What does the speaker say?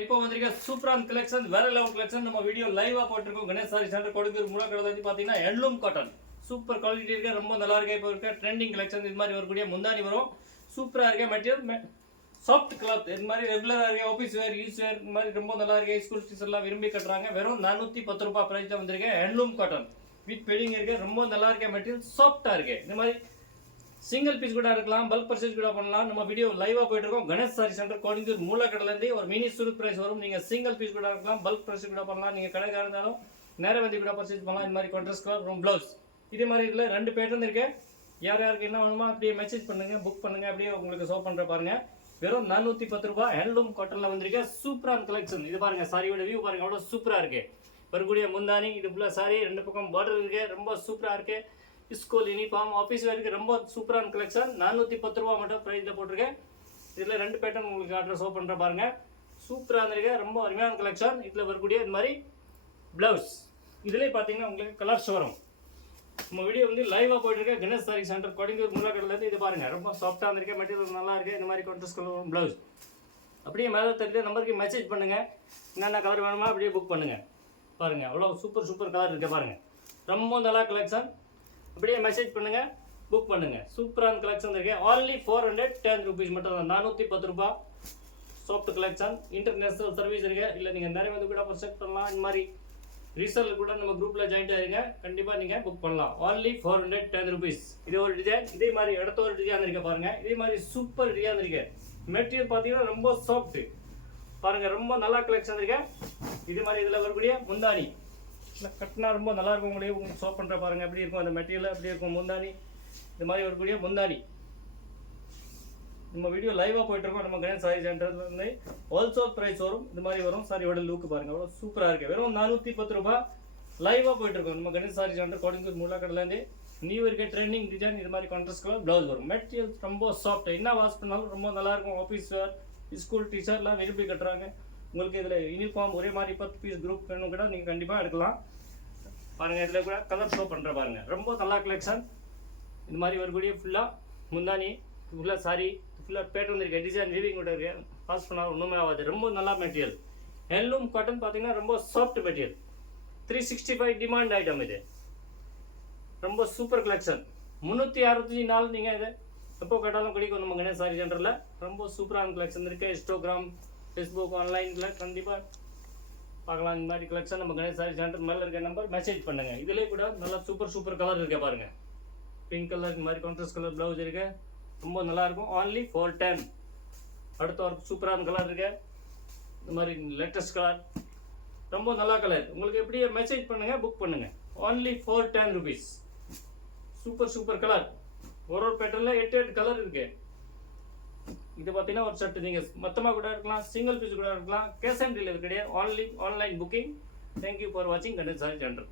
இப்போ வந்திருக்க சூப்பரான கலெக்ஷன் வேற லெவல் கலெக்ஷன் நம்ம வீடியோ லைவா போட்டிருக்கோம். கணேஷ் சாரி சென்டர் கொடுக்கூர் மூலக்கடை வந்து பாத்தீங்கன்னா ஹேண்ட்லூம் காட்டன் சூப்பர் குவாலிட்டி இருக்கு, ரொம்ப நல்லா இருக்கு. இப்போ இருக்க ட்ரெண்டிங் கலெக்ஷன் இது மாதிரி வரக்கூடிய முந்தானி வரும், சூப்பரா இருக்கு. மெட்டீரியல் சாஃப்ட் கிளாத், இது மாதிரி ரெகுலரா இருக்கு, ஆஃபீஸ் வேர், யூஸ் வேர், இந்த மாதிரி ரொம்ப நல்லா இருக்கு. ஸ்கூல் டீச்சர் எல்லாம் விரும்பி கட்டுறாங்க. வெறும் 410 ரூபாய் பிரைஸ்ல வந்திருக்கு. ஹேண்ட்லூம் காட்டன் வித் பெடிங் இருக்கு, ரொம்ப நல்லா இருக்கு. மெட்டீரியல் சாஃப்டா இருக்கு. இந்த மாதிரி சிங்கிள் பீஸ் கூட இருக்கலாம், பல்க் பர்ச்சேஸ் கூட பண்ணலாம். நம்ம வீடியோ லைவா போயிட்டு இருக்கோம். கணேஷ் சாரி சென்டர் கோயம்புத்தூர் மூலக்கடையில இருந்து ஒரு மினி சூட் பிரைஸ் வரும். நீங்க சிங்கிள் பீஸ் கூட இருக்கலாம், பல்க் பர்ச்சேஸ் கூட பண்ணலாம். நீங்க கடைக்கார இருந்தாலும் நேர வந்து கூட பர்ச்சேஸ் பண்ணலாம். இந்த மாதிரி கான்ட்ராஸ்ட் கலர் ஃப்ரம் பிளவுஸ் இதே மாதிரி இதுல ரெண்டு பேட்டர்ன் இருக்கு. யார் யாருக்கு என்ன வேணுமோ அப்படியே மெசேஜ் பண்ணுங்க, புக் பண்ணுங்க. அப்படியே உங்களுக்கு ஷோ பண்ற பாருங்க. வெறும் 410 ரூபாய் ஹேண்ட்லூம் காட்டன்ல வந்திருக்க சூப்பரான கலெக்ஷன். இது பாருங்க, சாரியோட வியூ பாருங்க, அவ்வளவு சூப்பரா இருக்கு. வரக்கூடிய முந்தானி இது ஃபுல்லா சாரி, ரெண்டு பக்கம் பார்டர் இருக்கு, ரொம்ப சூப்பரா இருக்கு. ஸ்கூல் யூனிஃபார்ம், ஆஃபீஸ் வேருக்கு ரொம்ப சூப்பரான கலெக்ஷன். 410 ரூபா மட்டும் ப்ரைஸில் போட்டிருக்கேன். இதில் ரெண்டு பேட்டர்ன் உங்களுக்கு ஆர்டர் ஷோ பண்ணுற பாருங்க, சூப்பராக இருந்திருக்கு. ரொம்ப அருமையான கலெக்ஷன். இதில் வரக்கூடிய இந்த மாதிரி ப்ளவுஸ் இதிலே பார்த்தீங்கன்னா உங்களுக்கு கலர்ஸ் வரும். நம்ம வீடியோ வந்து லைவாக போயிட்டுருக்கேன். கணேஷ் சாரி சென்டர் கோயம்புத்தூர் மூலக்கடையிலேருந்து. இது பாருங்கள், ரொம்ப சாஃப்டாக இருந்திருக்கு, மெட்டீரியல் நல்லா இருக்குது. இந்த மாதிரி கான்ட்ராஸ்ட் கலர் ப்ளவுஸ் அப்படியே மேலே தெரிஞ்ச நம்பருக்கு மெசேஜ் பண்ணுங்கள். என்னென்ன கலர் வேணுமோ அப்படியே புக் பண்ணுங்கள். பாருங்கள், அவ்வளோ சூப்பர் கலர் இருக்குது பாருங்கள், ரொம்ப நல்லா கலெக்ஷன். அப்படியே மெசேஜ் பண்ணுங்க, புக் பண்ணுங்க. சூப்பரான கலெக்ஷன் இருக்கு. only 410 rupees மட்டும் தான். 410 ரூபாய் சாஃப்ட் கலெக்ஷன். இன்டர்நேஷனல் சர்வீஸ் இருக்கு. இல்லை நீங்கள் நிறைய வந்து கூட பர்ச்சேஸ் பண்ணலாம். இந்த மாதிரி ரீசெல் கூட நம்ம குரூப்பில் ஜாயின் ஆயிருங்க, கண்டிப்பாக நீங்கள் புக் பண்ணலாம். only 410 rupees. இது ஒரு டிசைன். இதே மாதிரி அடுத்த ஒரு டிசைன் இருக்கு பாருங்க. இதே மாதிரி சூப்பர் டிசைன் இருக்கு. மெட்டீரியல் பார்த்தீங்கன்னா ரொம்ப சாஃப்ட் பாருங்க, ரொம்ப நல்லா கலெக்ஷன் இருக்கு. இது மாதிரி இதில் வரக்கூடிய முந்தானி கட்டினா ரொம்ப நல்லா இருக்கும். உங்களுக்கு ஷோ பண்ணுற பாருங்க, எப்படி இருக்கும் அந்த மெட்டீரியல், எப்படி இருக்கும் முந்தானி. இந்த மாதிரி வரக்கூடிய முந்தானி நம்ம வீடியோ லைவாக போயிட்டு இருக்கோம். நம்ம கணேஷ் சாரி சென்டர்ல இருந்து ஹோல்சேல் ப்ரைஸ் வரும். இந்த மாதிரி வரும். சாரியோட லுக் பாருங்க, அவ்வளோ சூப்பராக இருக்கு. வெறும் 410 ரூபாய் லைவாக போயிட்டு இருக்கோம். நம்ம கணேஷ் சாரி சென்டர் கோயம்புத்தூர் மூலக்கடையிலேருந்து. நியூ இருக்க ட்ரெண்டிங் டிசைன் இது மாதிரி கான்ட்ராஸ்ட் கலர் ப்ளவுஸ் வரும். மெட்டீரியல் ரொம்ப சாஃப்ட், என்ன வாஷ் பண்ணாலும் ரொம்ப நல்லா இருக்கும். ஆஃபீஸ் வேர், ஸ்கூல் டீச்சர்லாம் விரும்பி கட்டுறாங்க. உங்களுக்கு இதில் யூனிஃபார்ம் ஒரே மாதிரி 10 பீஸ் குரூப் வேணும் கூட நீங்கள் கண்டிப்பாக எடுக்கலாம். பாருங்கள், இதில் கூட கலர் ஷோ பண்ணுற பாருங்க, ரொம்ப நல்லா கலெக்ஷன். இந்த மாதிரி வரக்கூடிய ஃபுல்லாக முந்தானி, ஃபுல்லாக சாரி, ஃபுல்லாக பேட்டர்ன் இருக்கு, டிசைன் வீவிங் கூட இருக்கு. பாஸ் பண்ணால் ஒன்றுமே ஆகாது, ரொம்ப நல்லா மெட்டீரியல். ஹேண்ட்லூம் காட்டன் பார்த்தீங்கன்னா ரொம்ப சாஃப்ட் மெட்டீரியல். 365 டிமாண்ட் ஐட்டம் இது. ரொம்ப சூப்பர் கலெக்ஷன். 365 நாள் நீங்கள் இதை எப்போ கேட்டாலும் கிடைக்கும் நம்ம கணேஷ் சாரி சென்டரில். ரொம்ப சூப்பரான கலெக்ஷன் இருக்குது. இன்ஸ்டாகிராம், ஃபேஸ்புக், ஆன்லைனில் கண்டிப்பாக பார்க்கலாம். இந்த மாதிரி கலெக்ஷன் நம்ம கணேஷ் சாரி சென்டர் மேலே இருக்க நம்பர் மெசேஜ் பண்ணுங்க. இதிலே கூட நல்லா சூப்பர் கலர் இருக்கு பாருங்க. பிங்க் கலர், இந்த மாதிரி கான்ட்ராஸ்ட் கலர் ப்ளவுஸ் இருக்கு, ரொம்ப நல்லா இருக்கும். only 410. அடுத்த ஒரு சூப்பரான கலர் இருக்கு, இந்த மாதிரி லேட்டஸ்ட் கலர், ரொம்ப நல்லா கலர். உங்களுக்கு எப்படியே மெசேஜ் பண்ணுங்க, புக் பண்ணுங்க. only 410 rupees. Super colour. ஒரு பேட்டர்ல 8 கலர் இருக்கு. இது பார்த்தீங்கன்னா ஒரு ஷர்ட் நீங்கள் மொத்தமாக கூட இருக்கலாம், சிங்கிள் பீஸ் கூட இருக்கலாம். கேஷ் ஆன் டெலிவரி கிடையாது, only online booking. Thank you for வாட்சிங் கணேஷ் சாரி சென்டர்.